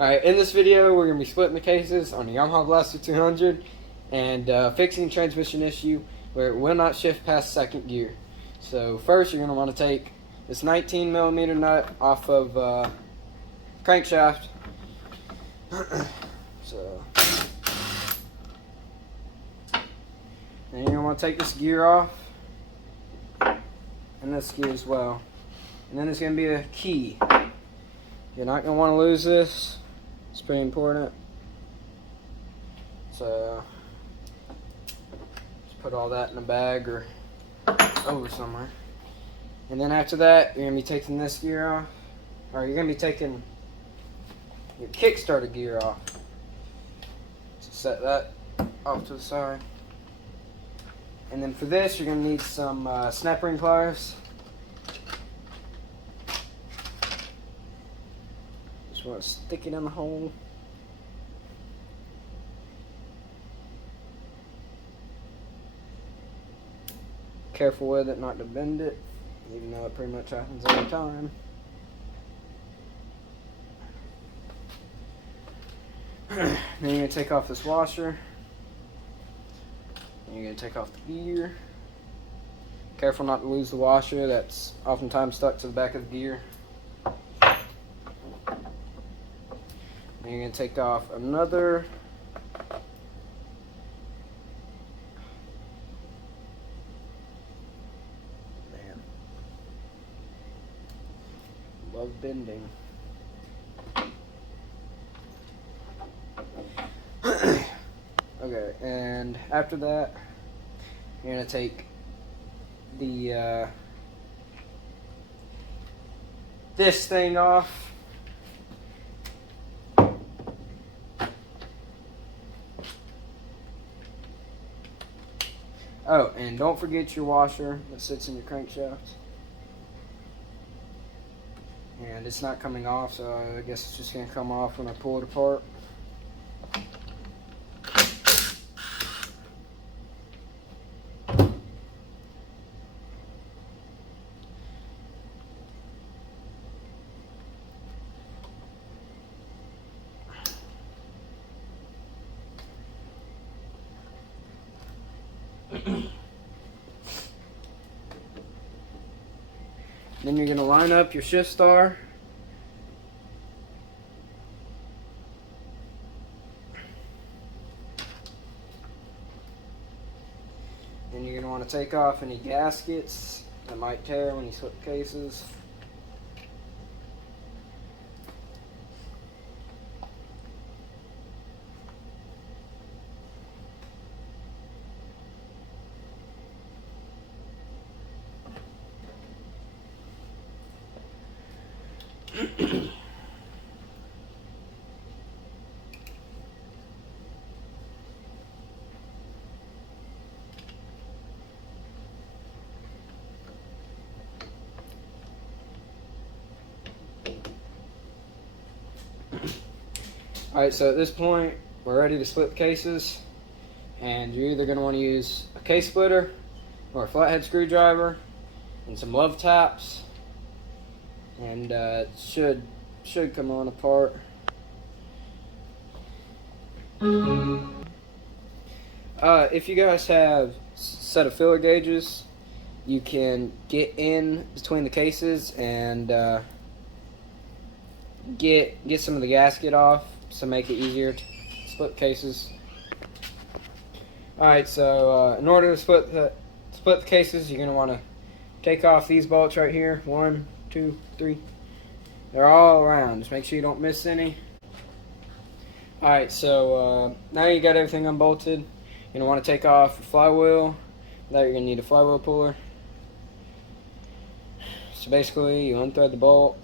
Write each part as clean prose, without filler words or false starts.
Alright, in this video we're going to be splitting the cases on the Yamaha Blaster 200 and fixing a transmission issue where it will not shift past second gear. So first you're going to want to take this 19mm nut off of crankshaft. So, and you're going to want to take this gear off and this gear as well. And then there's going to be a key. You're not going to want to lose this. It's pretty important. So just put all that in a bag or over somewhere. And then after that, you're going to be taking this gear off. Or you're going to be taking your kickstarter gear off. So set that off to the side. And then for this, you're going to need some snap ring pliers. Just want to stick it in the hole. Careful with it not to bend it, even though it pretty much happens every time. Then you're going to take off this washer. And you're going to take off the gear. Careful not to lose the washer, that's oftentimes stuck to the back of the gear. And you're going to take off another love bending. Okay, and after that you're going to take the this thing off. Oh, and don't forget your washer that sits in your crankshaft. And it's not coming off, so I guess it's just going to come off when I pull it apart. Then you're going to line up your shift star. Then you're going to want to take off any gaskets that might tear when you slip cases. Alright, so at this point we're ready to split the cases, and you're either going to want to use a case splitter or a flathead screwdriver and some love taps, and it should come on apart. If you guys have a set of filler gauges, you can get in between the cases and get some of the gasket off to make it easier to split cases. Alright, so in order to split the cases, you're going to want to take off these bolts right here. 1, 2, 3. They're all around. Just make sure you don't miss any. Alright, so now you got everything unbolted. You're going to want to take off the flywheel. That you're going to need a flywheel puller. So basically, you unthread the bolt.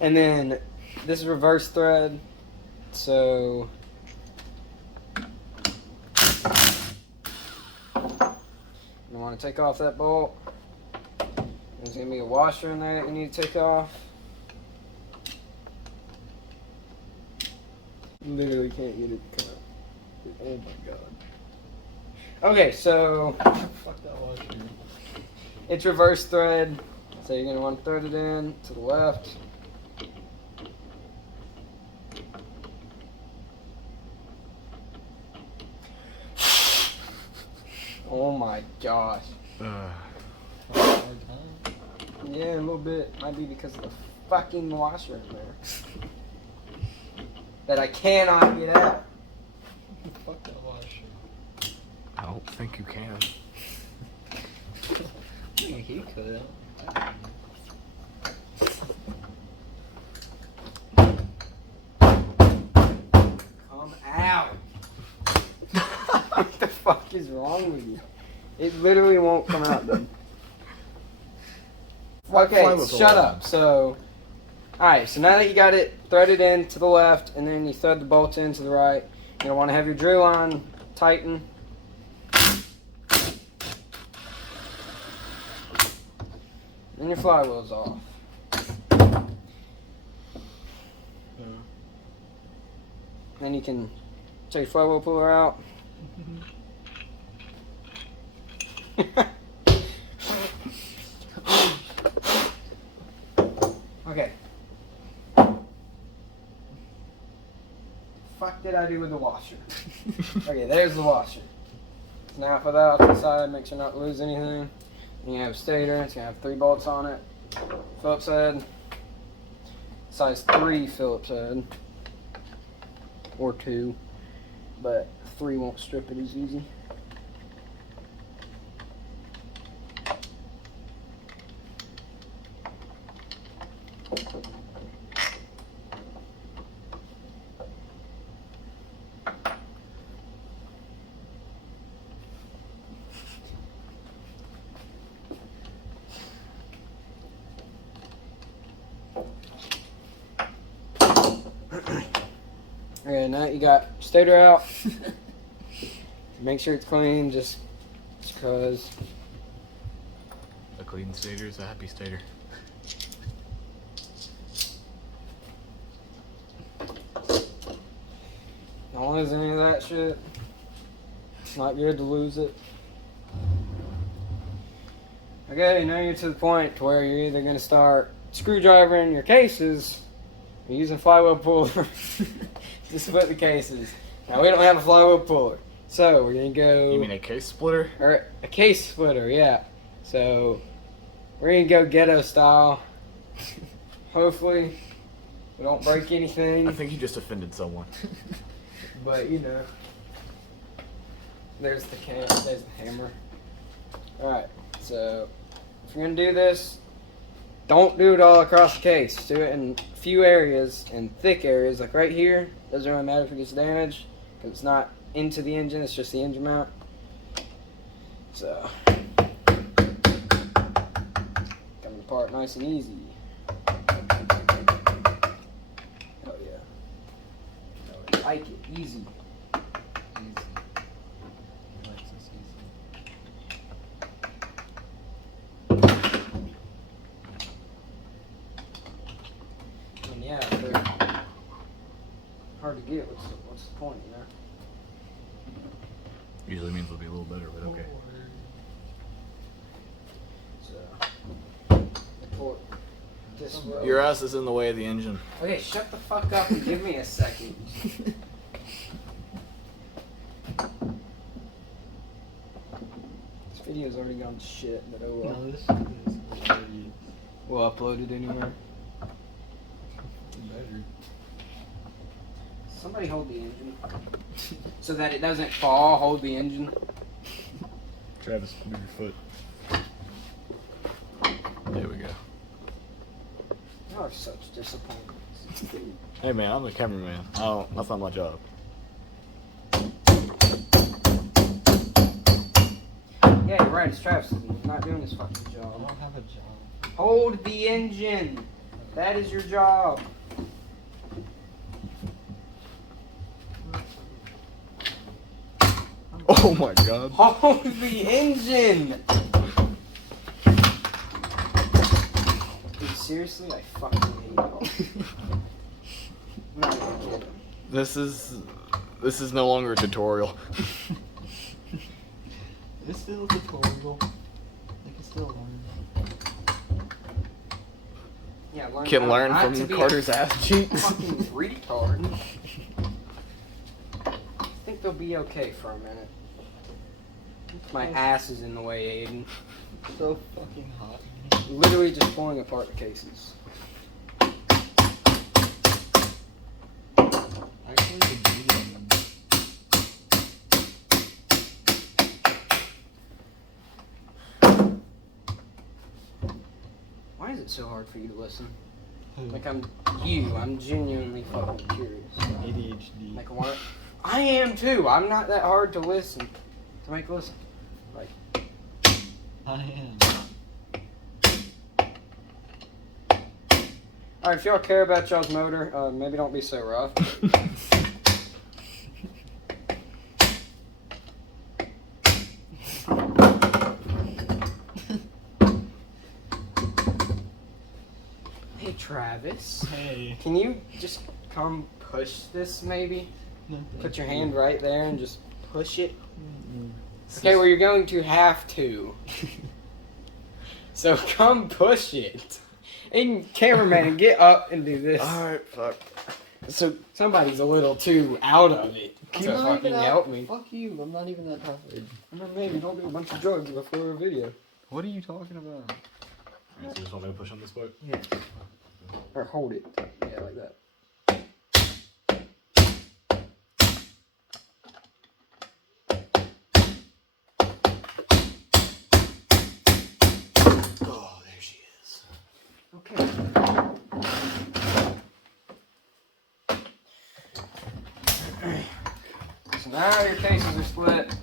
And then this is reverse thread, so you want to take off that bolt. There's going to be a washer in there that you need to take off. Literally can't get it cut. Oh my god. Okay, so Fuck that washer. it's reverse thread. So you're going to want to thread it in to the left. Oh my gosh. Yeah, a little bit. Might be because of the fucking washer in there. That I cannot get out. Fuck that washer. I don't think you can. Yeah, he could. Come out. What the fuck is wrong with you? It literally won't come out, dude. Okay, shut up. So, alright, so now that you got it threaded in to the left, and then you thread the bolts in to the right, you're going to want to have your drill line tighten. And your flywheel's off. Then you can take your flywheel puller out. Okay. Fuck did I do with the washer? Okay, there's the washer. So now for that off the side, make sure not to lose anything. And you have a stator, it's gonna have 3 bolts on it. Phillips head. Size 3 Phillips head. Or 2. But 3 won't strip it as easy. Okay, now you got stator out. Make sure it's clean, just because. A clean stator is a happy stator. Don't lose any of that shit. It's not good to lose it. Okay, now you're to the point to where you're either going to start screwdrivering your cases or using flywheel puller to split the cases. Now, we don't have a flywheel puller, so we're going to go... You mean a case splitter? Or a case splitter, yeah. So, we're going to go ghetto style. Hopefully, we don't break anything. I think you just offended someone. But, you know, there's the hammer. Alright, so if you're going to do this, don't do it all across the case. Do it in a few areas, in thick areas, like right here. Doesn't really matter if it gets damaged, because it's not into the engine, it's just the engine mount. So, coming apart nice and easy. Oh yeah. I like it, easy. And yeah, if they're hard to get, what's the point, you know? Usually means it'll be a little better, but okay. So, pull it this way. Your ass is in the way of the engine. Okay, shut the fuck up and give me a second. This video's already gone to shit, but oh well. No, this is already We'll upload it anywhere. better. Somebody hold the engine. So that it doesn't fall, hold the engine. Travis, move your foot. There we go. You are such disappointments. Hey man, I'm the cameraman. That's not my job. Yeah, you're right, it's Travis. He's not doing his fucking I job. don't have a job. Hold the engine. That is your job. Oh my god. Hold the engine. Dude, seriously, I fucking hate y'all. I'm not even kidding. This is no longer a tutorial. It's still a tutorial. They can still learn. Yeah, learn Can how learn not from to be Carter's a ass cheeks. fucking retard. I think they'll be okay for a minute. My ass is in the way, Aiden. So fucking hot. Literally just pulling apart the cases. Actually, the medium. Why is it so hard for you to listen? Who? Like I'm genuinely fucking curious. ADHD. Like what? I am too. I'm not that hard to listen. To make listen. Like I am. alright, if y'all care about y'all's motor, maybe don't be so rough. Hey Travis. Hey. Can you just come push this maybe? No, Put thank your you. hand right there and just push it. Mm-mm. Okay, well you're going to have to. So come push it. And cameraman, get up and do this. Alright, fuck. So, Somebody's a little too out of it. I'm To not fucking even that- help me. Fuck you, I'm not even that tired. Maybe don't do a bunch of drugs before a video. What are you talking about? so you just want me to push on this part? Yeah. Or hold it. Yeah, like that. Oh, there she is. Okay. So now your cases are split.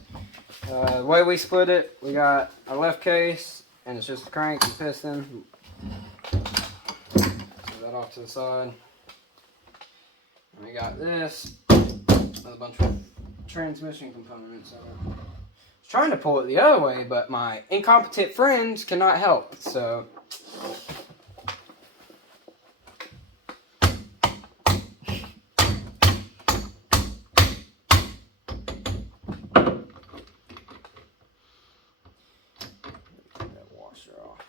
The way we split it, we got a left case, and it's just the crank and piston. So that off to the side. And we got this with a bunch of transmission components. I was trying to pull it the other way, but my incompetent friends cannot help. So. Take that washer off.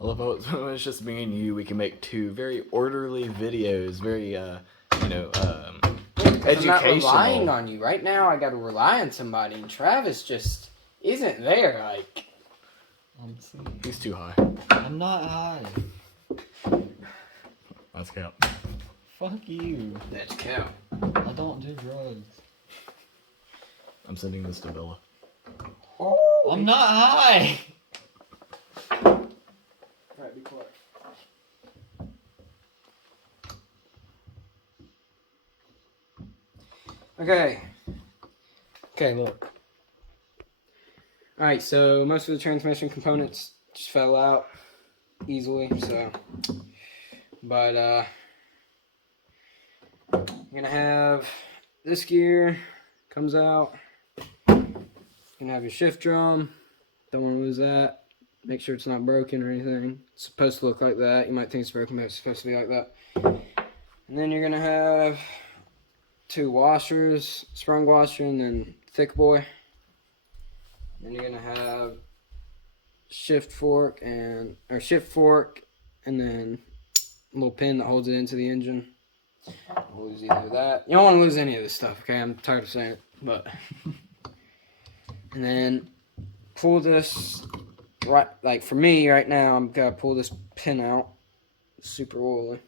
I love how it's just me and you. We can make two very orderly videos, very, I'm not relying educational. on you. Right now, I gotta rely on somebody, and Travis just isn't there. Like, I'm seeing. He's too high. I'm not high. Let's count. Fuck you. that's cow. I don't do drugs. I'm sending this to Bella. Oh, I'm not high. Alright, be quiet. Okay. Okay, look. Alright, so most of the transmission components just fell out easily, so. But, you're gonna have this gear comes out. You're gonna have your shift drum. Don't want to lose that. Make sure it's not broken or anything. It's supposed to look like that. You might think it's broken, but it's supposed to be like that. And then you're gonna have two washers, sprung washer, and then thick boy. Then you're gonna have shift fork and then a little pin that holds it into the engine. Don't lose either of that. You don't want to lose any of this stuff, okay? I'm tired of saying it, but. And then pull this right, like for me right now, I'm gonna pull this pin out. It's super oily.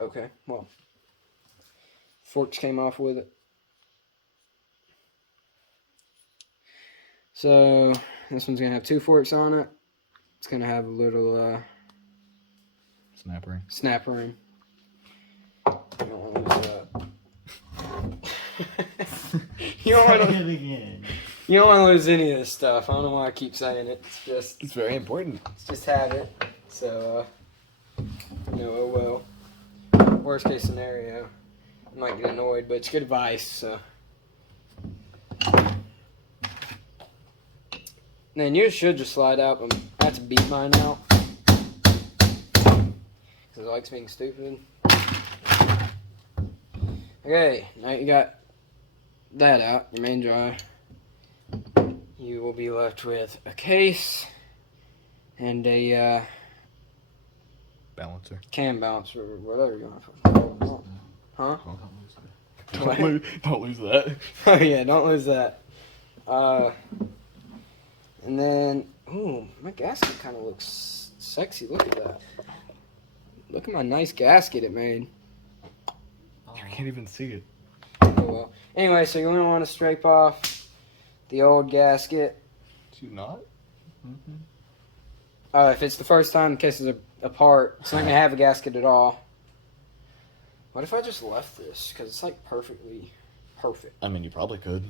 Okay, well, forks came off with it. So this one's gonna have two forks on it. It's gonna have a little Snap ring. snap ring. You don't want to lose that. You don't want to. Say it again. You don't want to lose any of this stuff. I don't know why I keep saying it. It's very important. It's just habit. So, oh well. Worst case scenario, I might get annoyed, but it's good advice. So, then yours should just slide out, but I have to beat mine out. Because it likes being stupid. Okay, now you got that out, your main drive. You will be left with a case and a Balancer. cam balancer, or whatever you want to put. Huh? Don't lose that. Oh yeah, don't lose that. And then, ooh, my gasket kind of looks sexy. Look at that. Look at my nice gasket it made. You can't even see it. Oh well. Anyway, so you're going to want to scrape off the old gasket. Do you not? If it's the first time the case is apart, it's not going to have a gasket at all. What if I just left this? Because it's like perfectly perfect. I mean, you probably could.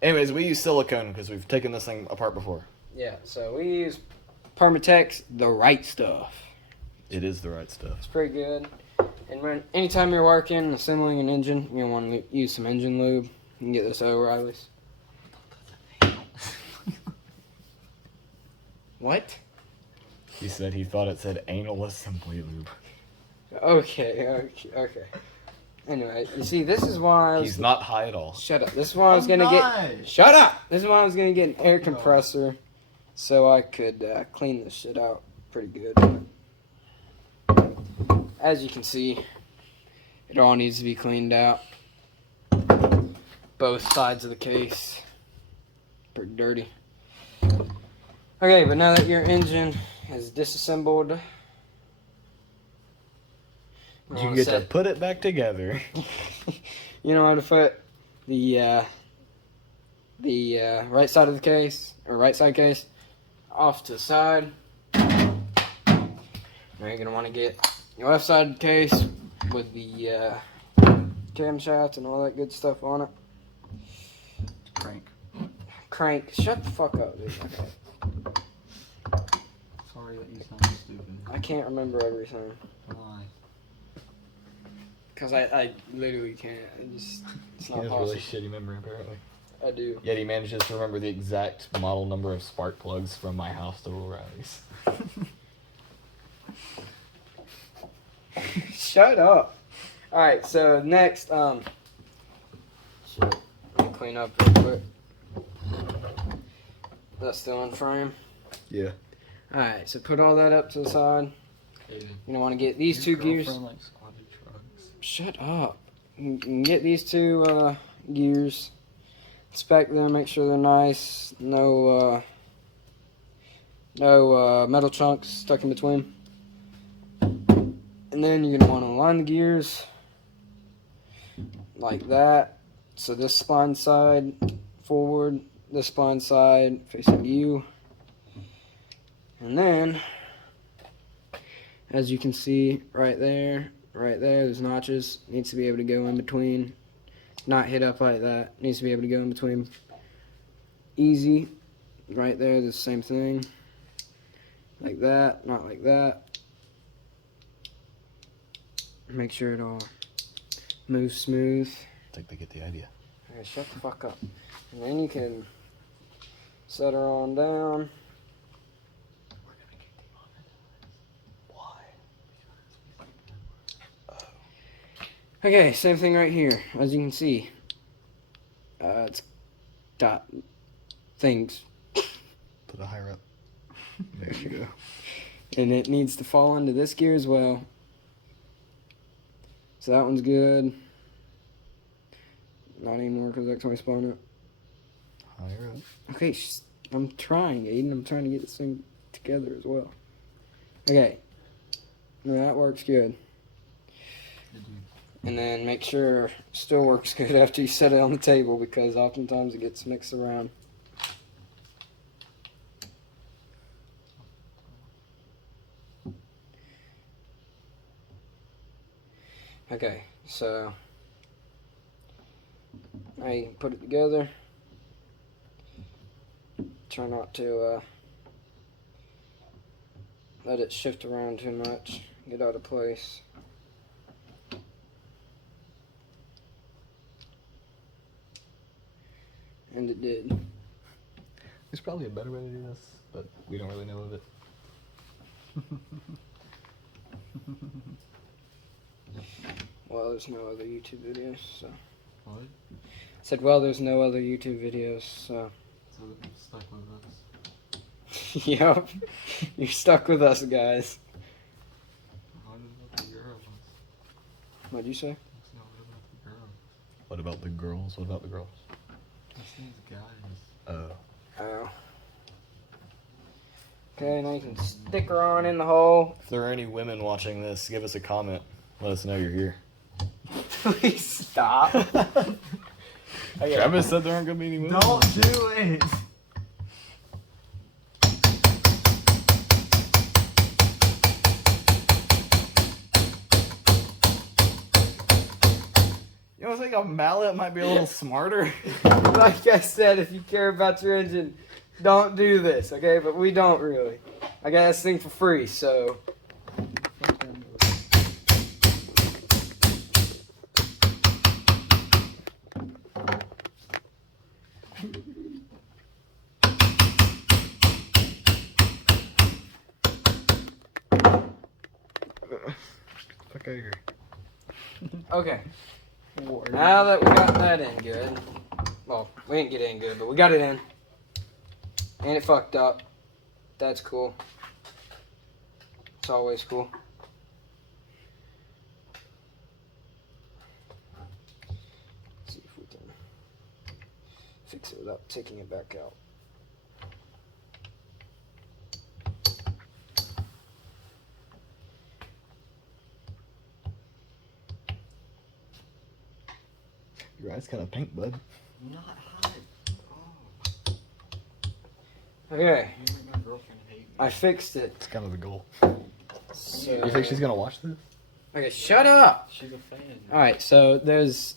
Anyways, we use silicone because we've taken this thing apart before. Yeah, so we use Permatex, the right stuff. It is the right stuff. It's pretty good. And anytime you're working, assembling an engine, you're going to want to use some engine lube. You can get this at O'Reilly's. What? He said he thought it said anal assembly lube. Okay. Anyway, you see, this is why I was... He's not high at all. Shut up. This is why I was going to get... Shut up! This is why I was going to get an air compressor so I could clean this shit out pretty good. As you can see, it all needs to be cleaned out. Both sides of the case. Pretty dirty. Okay, but now that your engine is disassembled... You get to put it back together. You know how to put the right side of the case, or right side case, off to the side. Now you're going to want to get your left side case with the camshaft and all that good stuff on it. Crank. Shut the fuck up, dude. Okay. Sorry that you sound stupid. I can't remember everything. Why? Because I literally can't. It's He not has possible. really shitty memory, apparently. I do. Yet he manages to remember the exact model number of spark plugs from my house to O'Reilly's. Shut up. Alright, so next, shit. Let me clean up real quick. That's still in frame. Yeah. Alright, so put all that up to the side. Hey, You're gonna want to get these two gears. like squatted trucks. Shut up. You can get these two gears. Inspect them, make sure they're nice. No metal chunks stuck in between. And then you're gonna want to align the gears like that. So this spline side forward, this spline side facing you. And then, as you can see right there, there's notches. Needs to be able to go in between. Not hit up like that. Needs to be able to go in between. Easy. Right there, the same thing. Like that, not like that. Make sure it all moves smooth. I think they get the idea. Okay, shut the fuck up. And then you can set her on down. We're gonna get demonetized. Why? Okay, same thing right here. As you can see, it's got things, Put it higher up. There you go. and it needs to fall into this gear as well. So that one's good. Not anymore because that's how I spun it. Higher up. Okay, I'm trying, Aiden. I'm trying to get this thing together as well. Okay, now that works good. And then make sure it still works good after you set it on the table because oftentimes it gets mixed around. Okay, so now you can put it together. Try not to let it shift around too much, get out of place. And it did. There's probably a better way to do this, but we don't really know of it. Well, there's no other YouTube videos, so. What? Said, well, there's no other YouTube videos, so. So you're stuck with us. Yep. You're stuck with us, guys. What'd you say? What about the girls? What about the girls? This thing's guys. Oh. Oh. Okay, now you can stick her on in the hole. If there are any women watching this, give us a comment. Let us know you're here. Please stop. Travis said there aren't gonna be any women. Don't do it! You don't think a mallet might be a little smarter? Like I said, if you care about your engine, don't do this, okay? But we don't really. I got this thing for free, so. Fuck out of here. Okay. Now that we got that in good. Well, we didn't get it in good, but we got it in. And it fucked up. That's cool. It's always cool. Let's see if we can fix it without taking it back out. Your eyes kind of pink, bud. Not hot. Oh. Okay, You make my girlfriend hate me. I fixed it. It's kind of the goal. So, You think she's gonna watch this? okay, shut up! She's a fan. Alright, so there's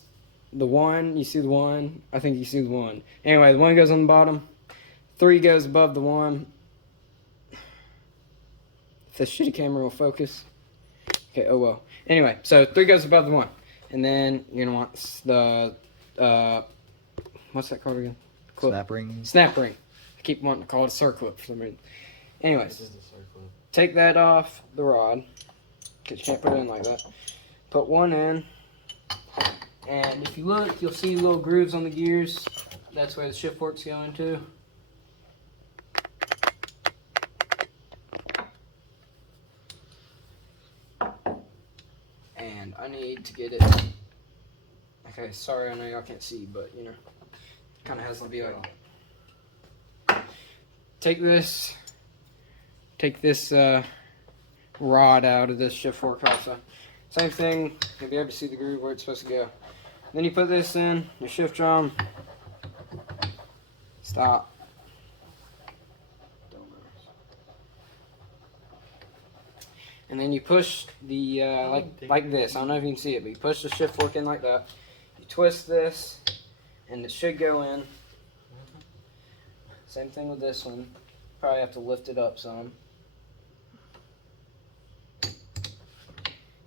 the one, you see the one? I think you see the one. Anyway, the one goes on the bottom. 3 goes above the one. If this shitty camera will focus. Okay, oh well. Anyway, so 3 goes above the one. And then you're gonna want the, what's that called again? Clip. Snap ring. Snap ring. I keep wanting to call it a circlip for some reason. Anyways, This is the circle. take that off the rod. Because you can't put it in like that. Put one in. And if you look, you'll see little grooves on the gears. That's where the shift forks go into. And I need to get it. Okay, sorry, I know y'all can't see, but you know, kind of has to be like. Take this rod out of this shift fork also. Same thing, you'll be able to see the groove where it's supposed to go. Then you put this in, your shift drum. Stop. And then you push the, like this. I don't know if you can see it, but you push the shift fork in like that. You twist this, and it should go in. Same thing with this one. Probably have to lift it up some.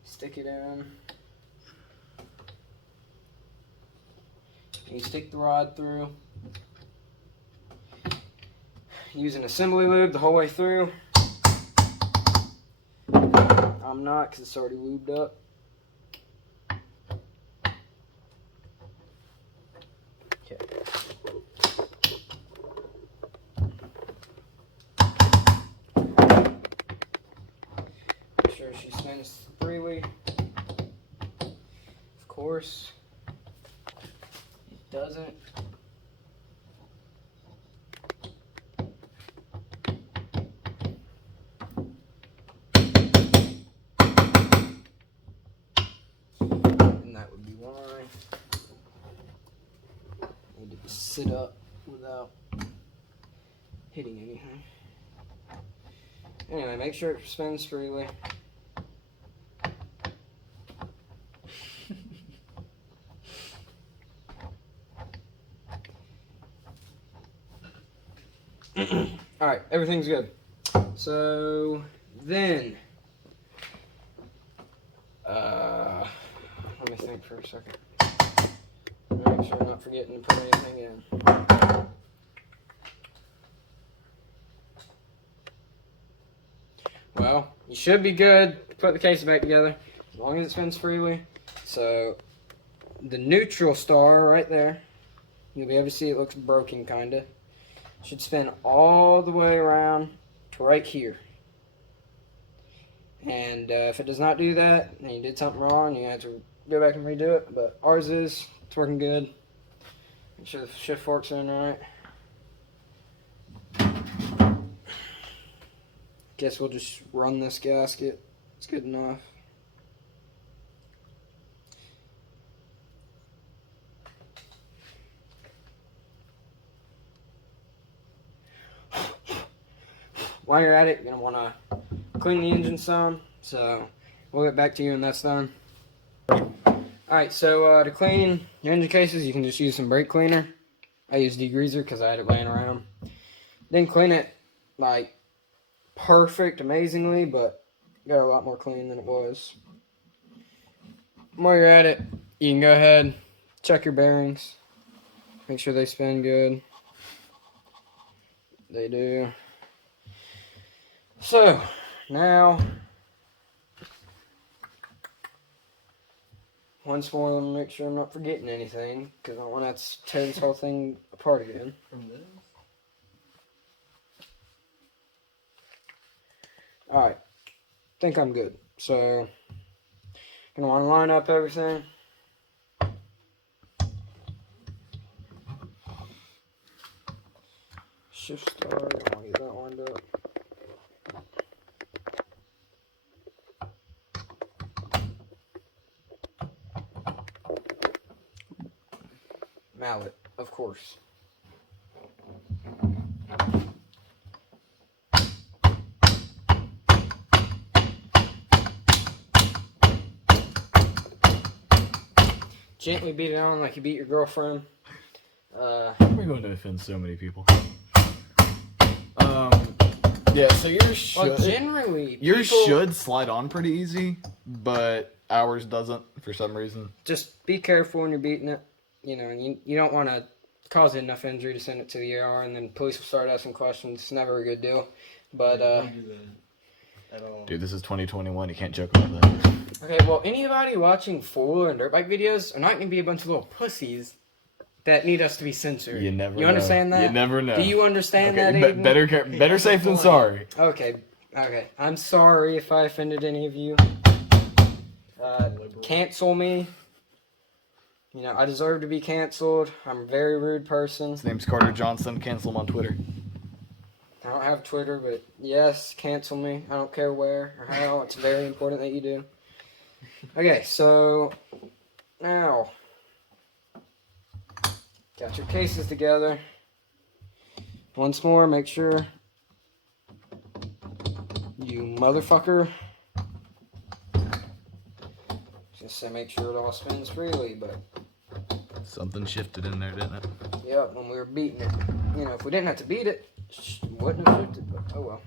Stick it in. You stick the rod through. Using assembly lube the whole way through. I'm not, because it's already lubed up. Okay. Make sure she spins freely. Of course, it doesn't. Sit up without hitting anything. Anyway, make sure it spins freely. Alright, everything's good. So then let me think for a second. Make sure I'm not forgetting to put anything in. Well, you should be good to put the case back together as long as it spins freely. So the neutral star right there, you'll be able to see it looks broken kinda. Should spin all the way around to right here. And if it does not do that, then you did something wrong. You have to go back and redo it. But ours is. It's working good. Make sure the shift forks are in right. Guess we'll just run this gasket. It's good enough. While you're at it, you're going to want to clean the engine some. So we'll get back to you when that's done. Alright, so to clean your engine cases, you can just use some brake cleaner. I use degreaser because I had it laying around. Didn't clean it like perfect, amazingly, but got a lot more clean than it was. While you're at it, you can go ahead, check your bearings. Make sure they spin good. They do. So, now, once more, let me make sure I'm not forgetting anything, because I don't want to tear this whole thing apart again. From this? Alright, think I'm good. So, gonna want to line up everything. Shift start, I want to get that lined up. Mallet, of course. Gently beat it on like you beat your girlfriend. We're going to offend so many people. Yeah, so yours Well, should, generally, yours people should slide on pretty easy, but ours doesn't for some reason. just be careful when you're beating it. You know, you don't want to cause enough injury to send it to the ER, and then police will start asking questions. It's never a good deal. But Don't do that at all. Dude, this is 2021. You can't joke about that. okay, well, anybody watching four-wheeler and dirt bike videos are not going to be a bunch of little pussies that need us to be censored. You never You understand know. that? You never know. Do you understand that, Okay, Aiden? better safe than sorry. Okay. I'm sorry if I offended any of you. Cancel me. You know, I deserve to be canceled. I'm a very rude person. His name's Carter Johnson. Cancel him on Twitter. I don't have Twitter, but yes, cancel me. I don't care where or how. It's very important that you do. Okay, so now got your cases together. Once more, make sure you motherfucker. Just to make sure it all spins freely, but Something shifted in there, didn't it? yeah, when we were beating it. You know, if we didn't have to beat it, wouldn't have shifted, but oh well.